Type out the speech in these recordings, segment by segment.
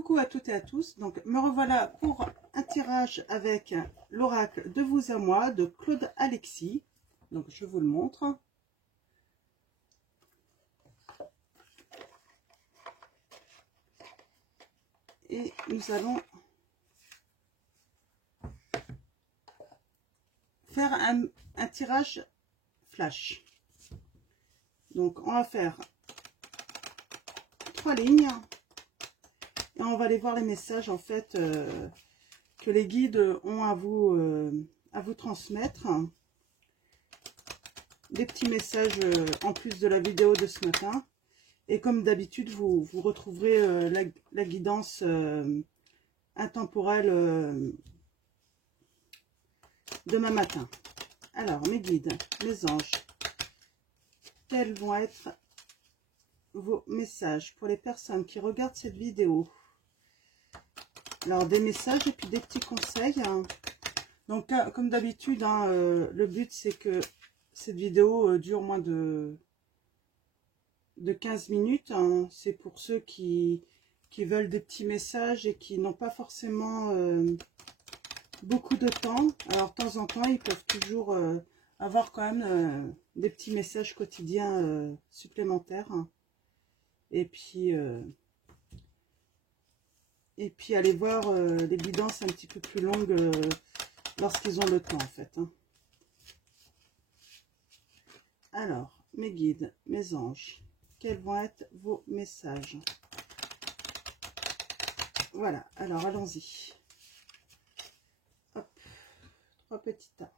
Coucou à toutes et à tous, donc me revoilà pour un tirage avec l'oracle de vous à moi de Claude Alexis. Donc je vous le montre. Et nous allons faire un tirage flash. Donc on va faire 3 lignes. Et on va aller voir les messages en fait que les guides ont à vous transmettre. Des petits messages en plus de la vidéo de ce matin. Et comme d'habitude, vous retrouverez la guidance intemporelle demain matin. Alors, mes guides, mes anges, quels vont être vos messages pour les personnes qui regardent cette vidéo? Alors, des messages et puis des petits conseils. Donc, comme d'habitude, le but, c'est que cette vidéo dure moins de 15 minutes. C'est pour ceux qui veulent des petits messages et qui n'ont pas forcément beaucoup de temps. Alors, de temps en temps, ils peuvent toujours avoir quand même des petits messages quotidiens supplémentaires. Et puis aller voir les guidances un petit peu plus longues lorsqu'ils ont le temps, en fait. Alors, mes guides, mes anges, quels vont être vos messages? Voilà, alors allons-y. Hop, 3 petits tas.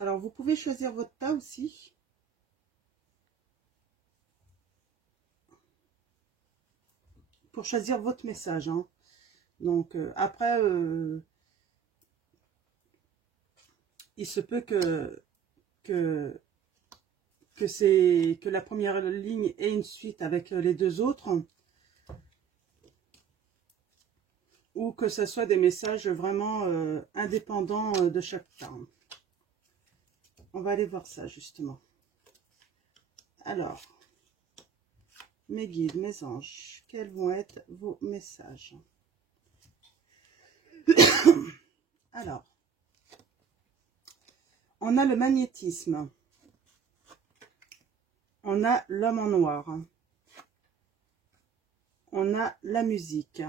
Alors, vous pouvez choisir votre tas aussi. Pour choisir votre message. Donc, après, il se peut que la première ligne ait une suite avec les deux autres. Ou que ce soit des messages vraiment indépendants de chaque tas. On va aller voir ça, justement. Alors, mes guides, mes anges, quels vont être vos messages? Alors, on a le magnétisme. On a l'homme en noir. On a la musique.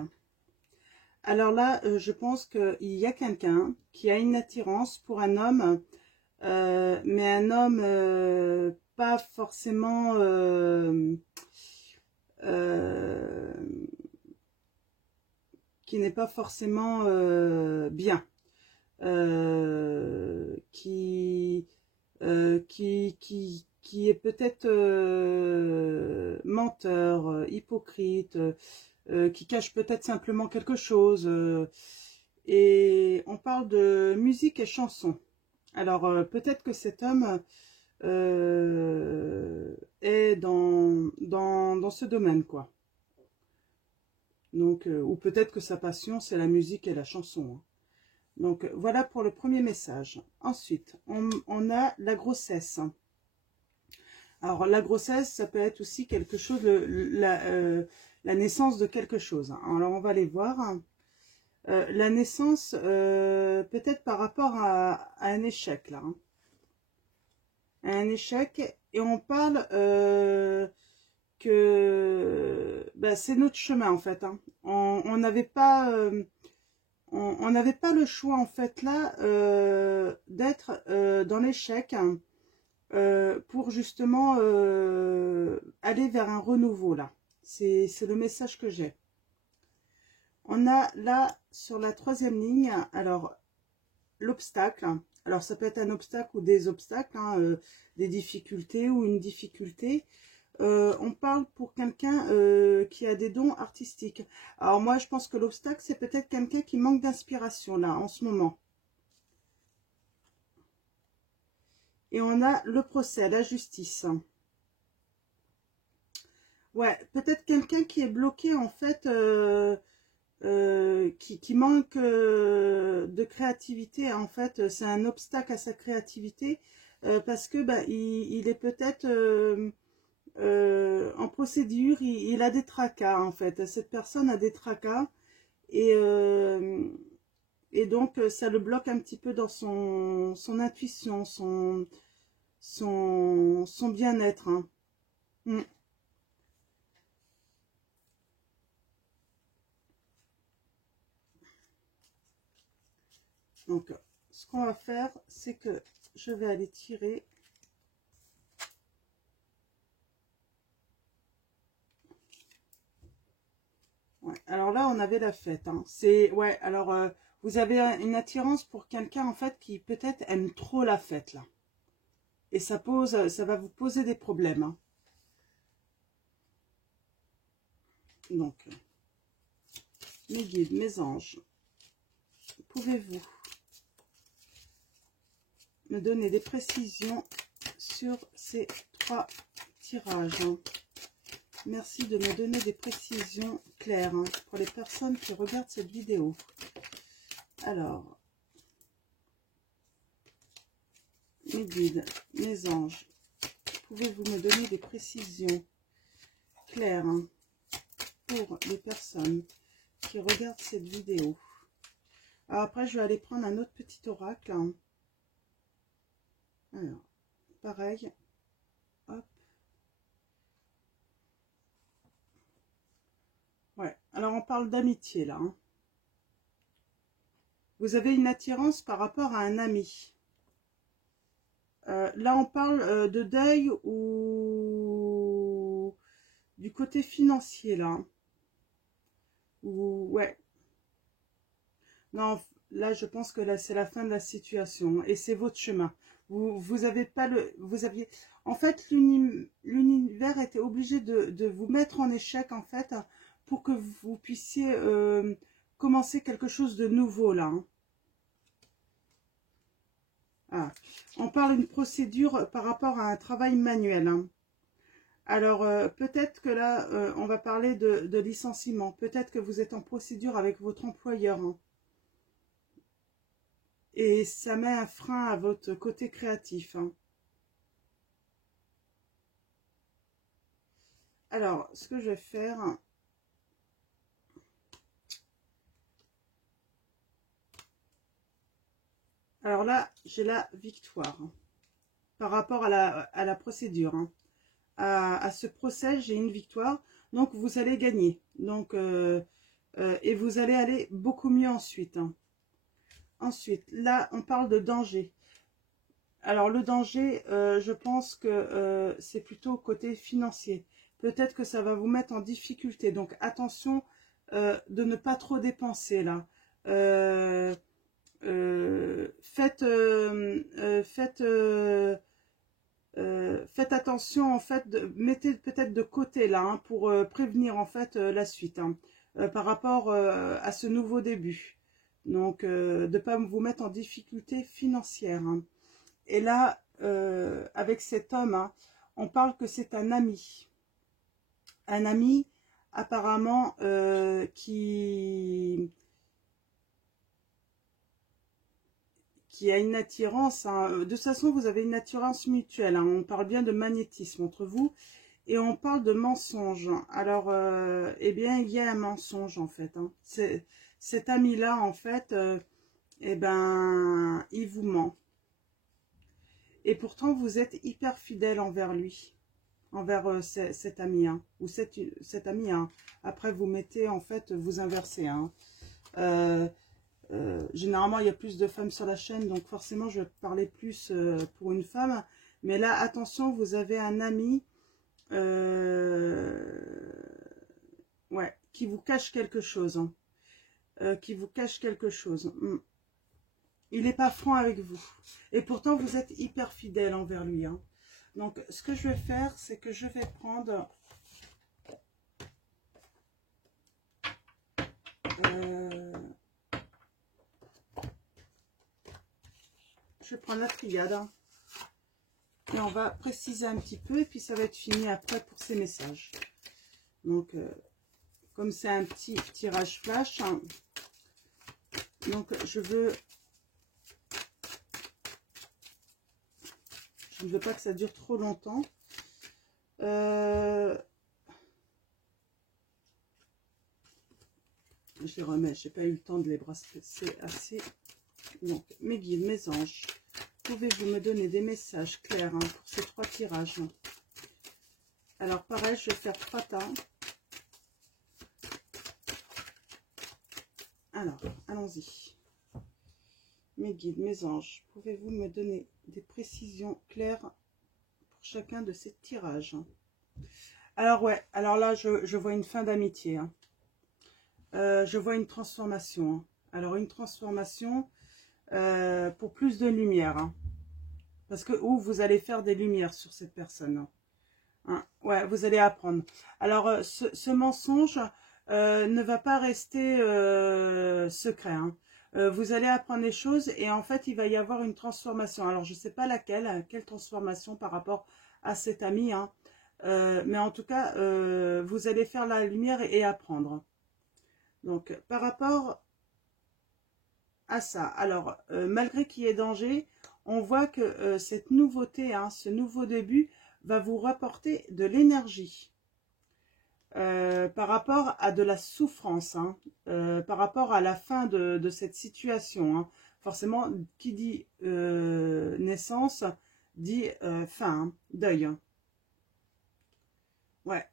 Alors là, je pense qu'il y a quelqu'un qui a une attirance pour un homme, mais un homme pas forcément qui n'est pas forcément bien, qui est peut-être menteur, hypocrite, qui cache peut-être simplement quelque chose. Et on parle de musique et chanson. Alors, peut-être que cet homme est dans ce domaine, quoi. Donc, ou peut-être que sa passion, c'est la musique et la chanson. Donc, voilà pour le premier message. Ensuite, on a la grossesse. Alors, la grossesse, ça peut être aussi quelque chose, la naissance de quelque chose. Alors, on va aller voir. La naissance, peut-être par rapport à un échec, là. Un échec, et on parle que c'est notre chemin, en fait. On n'avait pas... on n'avait pas le choix, en fait, là, d'être dans l'échec pour justement aller vers un renouveau, là. C'est le message que j'ai. On a là, sur la 3e ligne, alors, l'obstacle. Alors, ça peut être un obstacle ou des obstacles, des difficultés ou une difficulté. On parle pour quelqu'un qui a des dons artistiques. Alors moi, je pense que l'obstacle, c'est peut-être quelqu'un qui manque d'inspiration, là, en ce moment. Et on a le procès, la justice. Ouais, peut-être quelqu'un qui est bloqué, en fait, qui manque de créativité. En fait, c'est un obstacle à sa créativité parce que bah, il est peut-être en procédure, il a des tracas en fait. Cette personne a des tracas et, et donc ça le bloque un petit peu dans son intuition, son bien-être. Hein. Mm. Donc, ce qu'on va faire, c'est que je vais aller tirer. Ouais, alors là, on avait la fête. Hein. C'est ouais. Alors, vous avez une attirance pour quelqu'un en fait qui peut-être aime trop la fête là, et ça va vous poser des problèmes. Hein. Donc, mes guides, mes anges, pouvez-vous me donner des précisions sur ces 3 tirages? Hein. Merci de me donner des précisions claires hein, pour les personnes qui regardent cette vidéo. Alors, mes guides, mes anges, pouvez-vous me donner des précisions claires hein, pour les personnes qui regardent cette vidéo? Alors après, je vais aller prendre un autre petit oracle. Hein. Alors, pareil. Hop. Ouais, alors on parle d'amitié là. Hein. Vous avez une attirance par rapport à un ami. Là, on parle de deuil ou du côté financier là. Ou ouais. Non, là, je pense que là, c'est la fin de la situation et c'est votre chemin. Vous avez pas le, vous aviez, en fait, l'univers était obligé de vous mettre en échec en fait pour que vous puissiez commencer quelque chose de nouveau là. Hein. Ah. On parle d'une procédure par rapport à un travail manuel. Hein. Alors, peut-être que là, on va parler de licenciement. Peut-être que vous êtes en procédure avec votre employeur. Hein. Et ça met un frein à votre côté créatif. Hein. Alors, ce que je vais faire... Alors là, j'ai la victoire. Hein, par rapport à la procédure. Hein. À ce procès, j'ai une victoire. Donc, vous allez gagner. Donc, et vous allez aller beaucoup mieux ensuite. Hein. Ensuite, là, on parle de danger. Alors, le danger, je pense que c'est plutôt côté financier. Peut-être que ça va vous mettre en difficulté. Donc, attention de ne pas trop dépenser, là. Faites attention, en fait, mettez peut-être de côté, là, hein, pour prévenir, en fait, la suite, hein, par rapport à ce nouveau début. Donc, de ne pas vous mettre en difficulté financière. Hein. Et là, avec cet homme, hein, on parle que c'est un ami. Un ami, apparemment, qui a une attirance. Hein. De toute façon, vous avez une attirance mutuelle. Hein. On parle bien de magnétisme entre vous. Et on parle de mensonge. Alors, eh bien, il y a un mensonge, en fait. Hein. Cet ami-là, en fait, eh ben, il vous ment. Et pourtant, vous êtes hyper fidèle envers lui, envers cet ami, hein, ou cet ami. Hein. Après, vous mettez, en fait, vous inversez. Hein. Généralement, il y a plus de femmes sur la chaîne, donc forcément, je vais parler plus pour une femme. Mais là, attention, vous avez un ami ouais, qui vous cache quelque chose. Hein. Qui vous cache quelque chose. Il n'est pas franc avec vous. Et pourtant, vous êtes hyper fidèle envers lui. Hein. Donc, ce que je vais faire, c'est que je vais prendre... je vais prendre la triade. Hein. Et on va préciser un petit peu. Et puis, ça va être fini après pour ces messages. Donc, comme c'est un petit tirage flash, donc je ne veux pas que ça dure trop longtemps. Je les remets, je n'ai pas eu le temps de les brasser, c'est assez. Donc, mes guides, mes anges, pouvez-vous me donner des messages clairs pour ces 3 tirages? Alors, pareil, je vais faire 3 tas. Alors, allons-y. Mes guides, mes anges, pouvez-vous me donner des précisions claires pour chacun de ces tirages? Alors, ouais, alors là, je vois une fin d'amitié. Hein. Je vois une transformation. Hein. Alors, une transformation pour plus de lumière. Hein. Parce que vous allez faire des lumières sur cette personne. Hein. Hein, ouais, vous allez apprendre. Alors, ce mensonge ne va pas rester secret. Hein. Vous allez apprendre des choses et en fait, il va y avoir une transformation. Alors, je ne sais pas laquelle, quelle transformation par rapport à cet ami. Hein. Mais en tout cas, vous allez faire la lumière et apprendre. Donc, par rapport à ça, alors, malgré qu'il y ait danger, on voit que cette nouveauté, hein, ce nouveau début, va vous rapporter de l'énergie par rapport à de la souffrance, hein, par rapport à la fin de cette situation. Hein. Forcément, qui dit naissance, dit fin, hein, deuil. Hein. Ouais,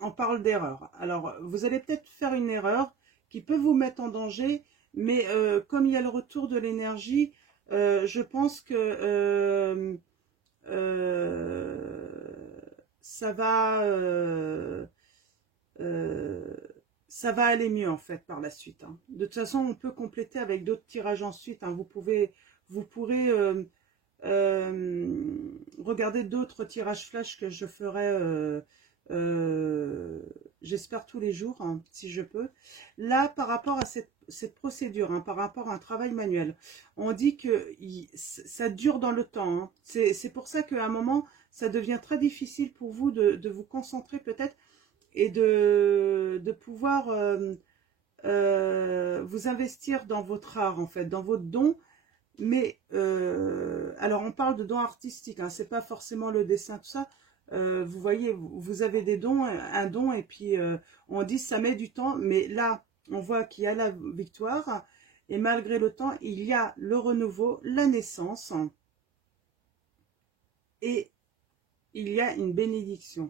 on parle d'erreur. Alors, vous allez peut-être faire une erreur qui peut vous mettre en danger, mais comme il y a le retour de l'énergie, je pense que ça va aller mieux en fait par la suite. Hein. De toute façon, on peut compléter avec d'autres tirages ensuite. Hein. Vous pourrez regarder d'autres tirages flash que je ferai, j'espère tous les jours, hein, si je peux. Là, par rapport à cette procédure, hein, par rapport à un travail manuel, on dit que ça dure dans le temps. Hein. C'est pour ça qu'à un moment, ça devient très difficile pour vous de vous concentrer peut-être et de pouvoir vous investir dans votre art, en fait, dans votre don. Mais, alors on parle de dons artistiques, hein, c'est pas forcément le dessin, tout ça. Vous voyez, vous avez des dons, un don, et puis on dit ça met du temps, mais là, on voit qu'il y a la victoire, et malgré le temps, il y a le renouveau, la naissance, et il y a une bénédiction.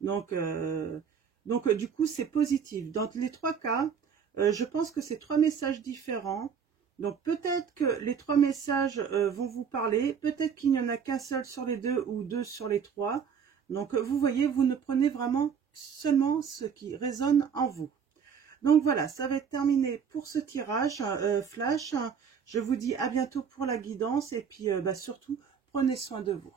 Donc du coup, c'est positif. Dans les 3 cas, je pense que c'est 3 messages différents. Donc, peut-être que les 3 messages vont vous parler. Peut-être qu'il n'y en a qu'un seul sur les 2 ou 2 sur les 3. Donc, vous voyez, vous ne prenez vraiment seulement ce qui résonne en vous. Donc, voilà, ça va être terminé pour ce tirage flash. Je vous dis à bientôt pour la guidance. Et puis, surtout, prenez soin de vous.